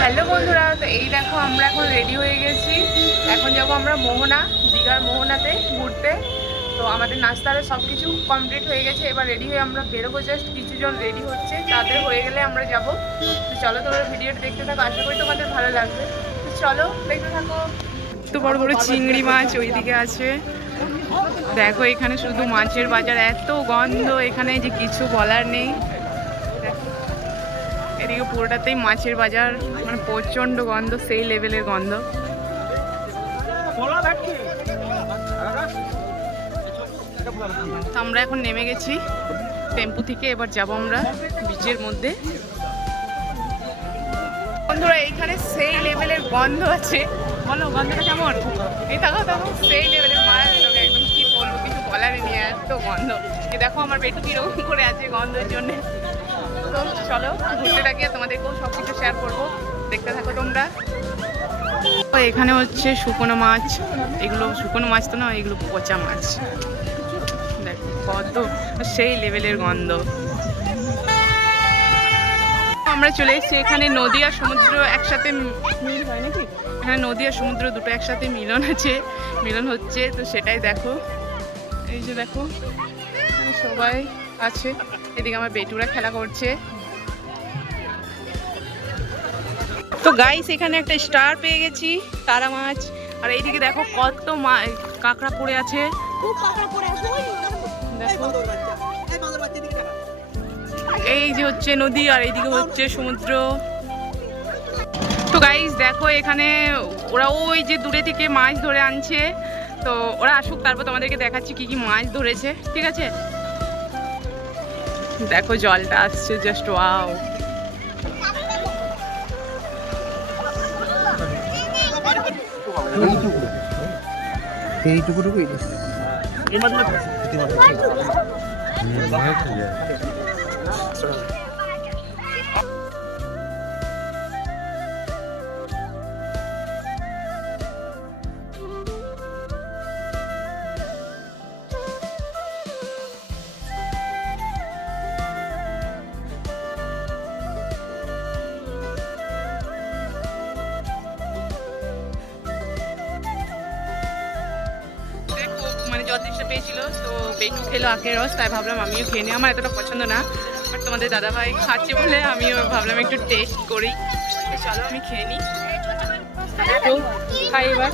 Hello বন্ধুরা, তো এই দেখো আমরা এখন রেডি হয়ে গেছি। এখন যাবো আমরা মোহনা, দীঘার মোহনাতে ঘুরতে। তো আমাদের নাস্তারে সব কিছু কমপ্লিট হয়ে গেছে, এবার রেডি হয়ে আমরা বেরোবো। জাস্ট কিছুজন রেডি হচ্ছে, তাদের হয়ে গেলে আমরা যাব। তো চলো তোমরা ভিডিওটা দেখতে থাকো, আশা করি তোমাদের ভালো লাগবে। তো চলো দেখতে থাকো। তো বড় বড় চিংড়ি মাছ ওইদিকে আছে, দেখো এখানে শুধু মাছের বাজার, এত গন্ধ এখানে যে কিছু বলার নেই। এদিকে পুরোটাতেই মাছের বাজার, মানে প্রচণ্ড গন্ধ, সেই লেভেলের গন্ধ। আমরা এখন নেমে গেছি টেম্পু থেকে, এবার যাব আমরা বিচের মধ্যে। বন্ধুরা এইখানে সেই লেভেলের গন্ধ আছে, বলো গন্ধটা কেমন? এই দেখো দেখো, সেই লেভেলের মারাত্মক একদম, কি বলবো, কিছু বলার নেই, এত গন্ধ। এই দেখো আমার পেটু কিরকম করে আছে গন্ধের জন্য। তো চলো ঘুরতে থাকি, তোমাদেরকেও সব কিছু শেয়ার করবো, দেখতে থাকো তোমরা। এখানে হচ্ছে শুকনো মাছ, এগুলো শুকনো মাছ তো না, এগুলো পচা মাছ। দেখো কত সেই লেভেলের গন্ধ। আমরা চলে এসেছি, এখানে নদী আর সমুদ্র একসাথে মিল হয় নাকি, এখানে নদী আর সমুদ্র দুটো একসাথে মিলন হচ্ছে। তো সেটাই দেখো, এই যে দেখো এখানে সবাই আছে। এদিকে আমার বেটুরা খেলা করছে। তো গাইস এখানে একটা স্টার পেয়ে গেছি, তারা মাছ। আর এইদিকে দেখো কত কাঁকড়া পড়ে আছে, দেখো। এই যে হচ্ছে নদী আর এইদিকে হচ্ছে সমুদ্র। তো গাইস দেখো এখানে ওরা ওই যে দূরে থেকে মাছ ধরে আনছে। তো ওরা আসুক, তারপর তোমাদেরকে দেখাচ্ছি কি কি মাছ ধরেছে, ঠিক আছে? দেখো জলটা আসছে, জাস্ট ওয়াও। জল তেষ্টা পেয়েছিল, তো বেটু খেলো আখের রস, তাই ভাবলাম আমিও খেয়ে নিই। আমার এতটা পছন্দ না, বাট তোমাদের দাদাভাই খাচ্ছে বলে আমিও ভাবলাম একটু টেস্ট করি। তো চলো আমি খেয়ে নিই, তো খাই এবার।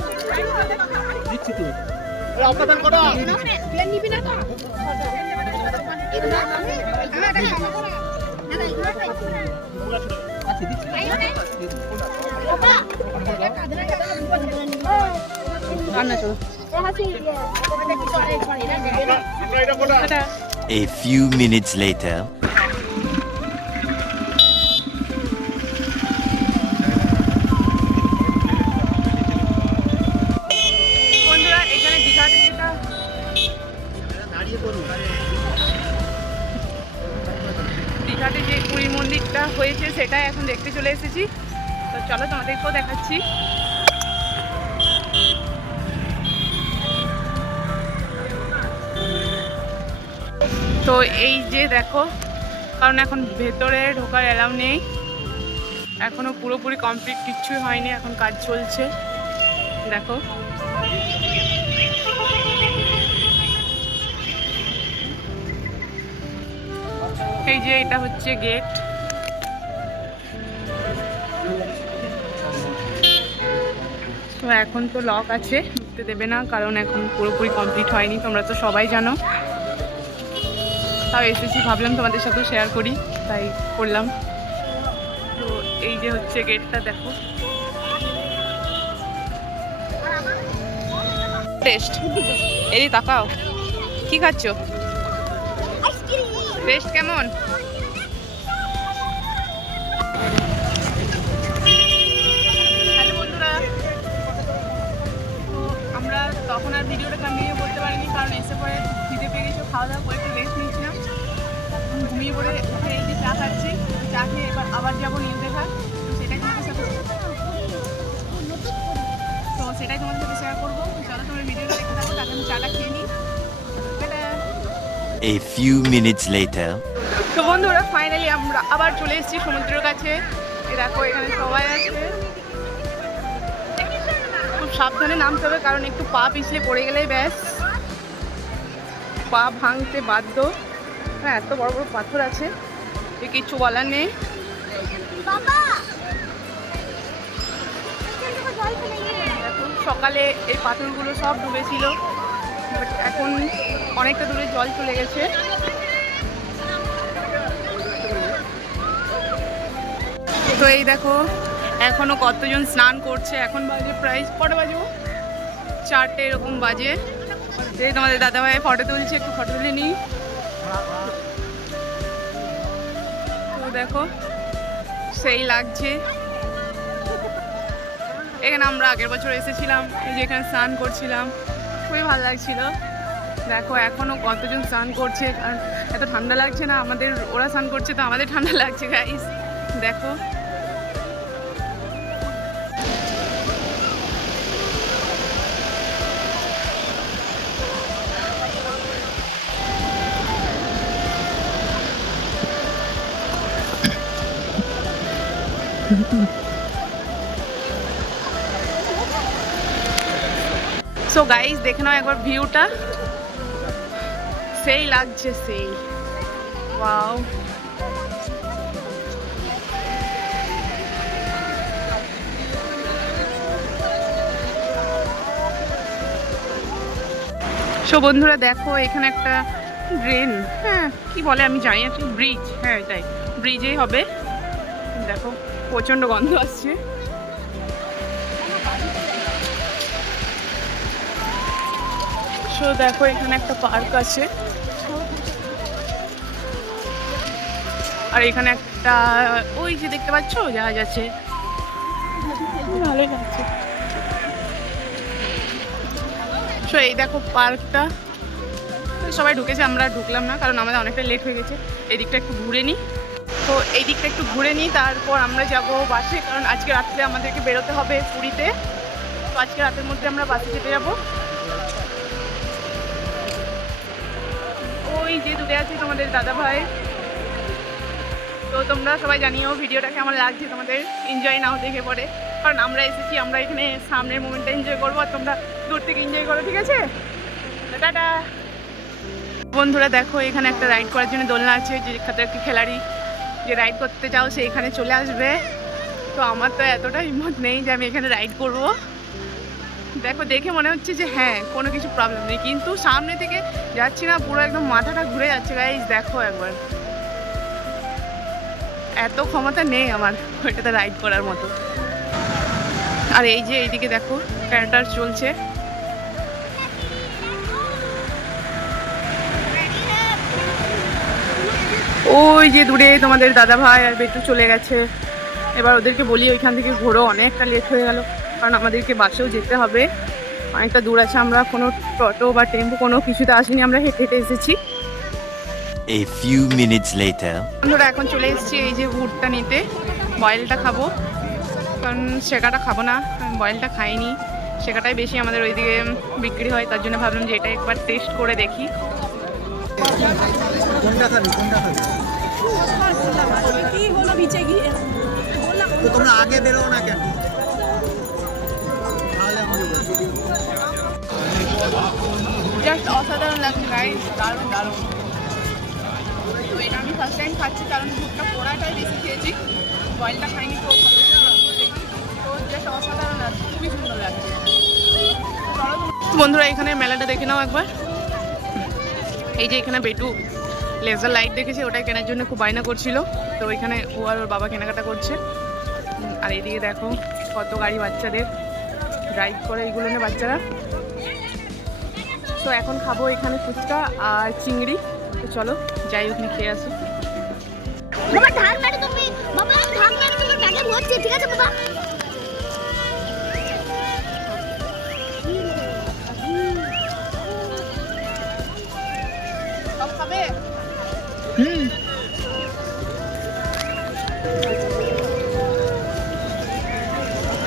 রান্না চলো। A few minutes later. বন্ধুরা এখানে দীঘাতে যেটা দীঘাতে যে পুরী মন্দিরটা হয়েছে সেটা এখন দেখতে চলে এসেছি। তো চলো তোমাদেরকেও দেখাচ্ছি। তো এই যে দেখো, কারণ এখন ভেতরে ঢোকার অ্যালাউ নেই, এখনো পুরোপুরি কমপ্লিট কিচ্ছুই হয়নি, এখন কাজ চলছে। দেখো এই যে এটা হচ্ছে গেট। তো এখন তো লক আছে, ঢুকতে দেবে না, কারণ এখন পুরোপুরি কমপ্লিট হয়নি, তোমরা তো সবাই জানো। তাও এসেছি, ভাবলাম তোমাদের সাথে শেয়ার করি, তাই করলাম। তো এই যে হচ্ছে গেটটা, দেখো। টেস্ট এই তাকাও, কি খাচ্ছ? টেস্ট কেমন? হ্যালো বন্ধুরা, তো আমরা তখন আর ভিডিওটা কন্টিনিউ করতে পারিনি, কারণ এসে পরে খিদে পেয়ে গেছে, খাওয়া দাওয়া করে একটু রেস্ট নিয়েছিলাম। ঘুমিয়ে পড়ে উঠে এই যে চা খাচ্ছি, চা খেয়ে এবার আবার যাবো নিউ দীঘা। তো সেটাই তোমাদের সাথে শেয়ার করবো। চলো তোমার ভিডিওটা দেখতে থাকো, তাকে আমি চাটা খেয়ে নিই। A few minutes later. তো বন্ধুরা ফাইনালি আমরা আবার চলে এসেছি সমুদ্রের কাছে। এই দেখো এখানে সবাই আছে। খুব সাবধানে নামতে হবে কারণ একটু পা পিছলে পড়ে গেলেই ব্যাস পা ভাঙতে বাধ্য। হ্যাঁ, এত বড় বড় পাথর আছে যে কিছু বলার নেই। এখন সকালে এই পাথরগুলো সব ডুবেছিল, বাট এখন অনেকটা দূরে জল চলে গেছে। তো এই দেখো এখনো কতজন স্নান করছে। এখন বাজে প্রায় কটা বাজে, 4টে এরকম বাজে। এই তোমাদের দাদাভাই ফটো তুলছে, একটু ফটো তুলে নিই। তো দেখো সেই লাগছে। এখানে আমরা আগের বছর এসেছিলাম, এই যে এখানে স্নান করছিলাম, খুবই ভালো লাগছিল। দেখো এখনো কতজন স্নান করছে, কারণ এত ঠান্ডা লাগছে না আমাদের, ওরা স্নান করছে তো আমাদের ঠান্ডা লাগছে গাইস। দেখো সো গাইস দেখে নাও একবার ভিউটা, সেই লাগছে সেই। ওয়াও, সো বন্ধুরা দেখো এখানে একটা ড্রেন, হ্যাঁ কি বলে আমি জানি না, ব্রিজ, হ্যাঁ এটাই ব্রিজেই হবে। দেখো প্রচণ্ড গন্ধ আসছে। সো দেখো এখানে একটা পার্ক আছে, আর এখানে একটা ওই যে দেখতে পাচ্ছ জাহাজ আছে, ভালোই লাগছে। সো এই দেখো পার্কটা, সবাই ঢুকেছে, আমরা ঢুকলাম না কারণ আমাদের অনেকটা লেট হয়ে গেছে। এই দিকটা একটু ঘুরে নিই। তো এই দিকটা একটু ঘুরে নিই, তারপর আমরা যাব বাসে, কারণ আজকে রাত্রে আমাদেরকে বেরোতে হবে পুরীতে। তো আজকে রাতের মধ্যে আমরা বাসে যেতে যাব। ওই যে দূরে আছে তোমাদের দাদা ভাই। তো তোমরা সবাই জানিও ভিডিওটা কেমন লাগছে তোমাদের, এনজয় নাও দেখে পড়ে, কারণ আমরা এসেছি, আমরা এখানে সামনের মোমেন্টটা এনজয় করবো, আর তোমরা দূর থেকে এনজয় করো, ঠিক আছে? টাটা বন্ধুরা। দেখো এখানে একটা রাইড করার জন্য দোলনা আছে, যেখানে একটি খেলাড়ি যে রাইড করতে চাও সে এখানে চলে আসবে। তো আমার তো এতটা হিম্মত নেই যে আমি এখানে রাইড করব। দেখো দেখে মনে হচ্ছে যে হ্যাঁ কোনো কিছু প্রবলেম নেই, কিন্তু সামনে থেকে যাচ্ছি না, পুরো একদম মাথাটা ঘুরে যাচ্ছে গাইস। দেখো একবার, এত ক্ষমতা নেই আমার ওইটাতে রাইড করার মতো। আর এই যে এইদিকে দেখো ক্যারেক্টার চলছে। ওই যে দূরে তোমাদের দাদা ভাই আর বেটু চলে গেছে। এবার ওদেরকে বলি ওইখান থেকে ঘোরো, অনেকটা লেট হয়ে গেল, কারণ আমাদেরকে বাসেও যেতে হবে, অনেকটা দূর আছে। আমরা কোনো টোটো বা টেম্পো কোনো কিছুতে আসিনি, আমরা হেঁটে হেঁটে এসেছি। A few minutes later. আমরা এখন চলে এসেছি এই যে ভুট্টা নিতে, বয়েলটা খাবো, কারণ শেকাটা খাবো না, বয়েলটা খাইনি, শেকাটাই বেশি আমাদের ওইদিকে বিক্রি হয়, তার জন্য ভাবলাম যে এটা একবার টেস্ট করে দেখি। কোনটা খাবি কোনটা খাবি? তো তোমরা আগে বেরো না কেন? তাহলে আমাকে বলছি। জাস্ট অসাধারণ লাগছে গাইস, দারুণ দারুণ। তো এটা আমি ফার্স্ট টাইম খাচ্ছি, কারণ ভুট্টা পোড়াটাই বেশি খেয়েছি, বয়েলটা খাইনি। তো জাস্ট অসাধারণ লাগছে, খুবই সুন্দর লাগছে। বন্ধুরা এখানে মেলাটা দেখে নাও একবার। এই যে এখানে বেটু লেজার লাইট দেখেছে, ওটাই কেনার জন্য খুব বায়না করছিল, তো ওইখানে ও আর ওর বাবা কেনাকাটা করছে। আর এইদিকে দেখো কত গাড়ি বাচ্চাদের ড্রাইভ করে, এইগুলো নিয়ে বাচ্চারা। তো এখন খাবো এখানে ফুচকা আর চিংড়ি। তো চলো যাই ওখানে খেয়ে আসি। বাবা ঢাল মেরে তুমি, বাবা ঢাল মেরে তুমি ব্যাগে ভরছি, ঠিক আছে বাবা? সব খাবে?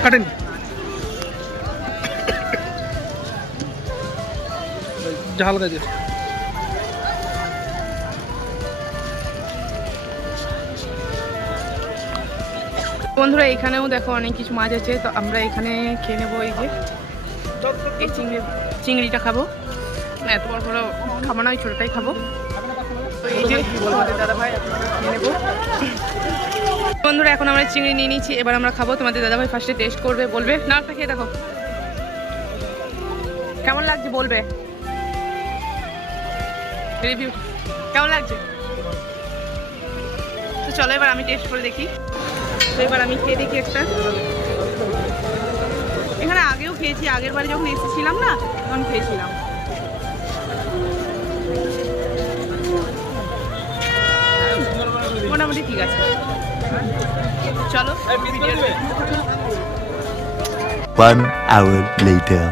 কাটেন ঝাল গাছে। বন্ধুরা এখানেও দেখো অনেক কিছু মাছ আছে, তো আমরা এখানে খেয়ে নেবো। এই যে এই চিংড়িটা খাবো না, এত বড় বড় খাবো না, ওই ছোটোটাই খাবো। তো এই যে তোমাদের দাদাভাই খেয়ে নেবো। বন্ধুরা এখন আমরা চিংড়ি নিয়ে নিচ্ছি, এবার আমরা খাবো। তোমাদের দাদাভাই ফার্স্টে টেস্ট করবে, বলবে না একটা খেয়ে দেখো কেমন লাগছে, বলবে রিভিউ কেমন লাগছে। তো চলো এবার আমি টেস্ট করে দেখি। তো এবার আমি খেয়ে দেখি একটা। এখানে আগেও খেয়েছি, আগের বারে যখন এসেছিলাম না তখন খেয়েছিলাম। মোটামুটি ঠিক আছে, চলো। 1 hour later.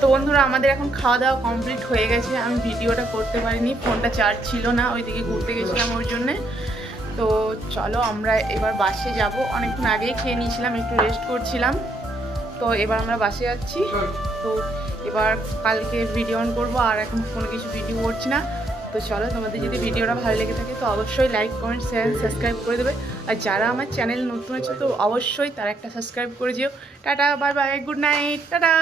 তো বন্ধুরা আমাদের এখন খাওয়া দাওয়া কমপ্লিট হয়ে গেছে। আমি ভিডিওটা করতে পারিনি, ফোনটা চার্জ ছিল না, ওইদিকে ঘুরতে গেছিলাম ওর জন্যে। তো চলো আমরা এবার বাসে যাব। অনেকক্ষণ আগেই খেয়ে নিয়েছিলাম, একটু রেস্ট করছিলাম। তো এবার আমরা বাসে যাচ্ছি। তো এবার কালকে ভিডিও অন করবো, আর এখন কোনো কিছু ভিডিও করছি না। তো চলো, তোমাদের যদি ভিডিওটা ভালো লেগে থাকে তো অবশ্যই লাইক কমেন্ট শেয়ার সাবস্ক্রাইব করে দেবে। আর যারা আমার চ্যানেল নতুন আছে তো অবশ্যই তারা একটা সাবস্ক্রাইব করে দিও। Tata, bye bye, good night, tata.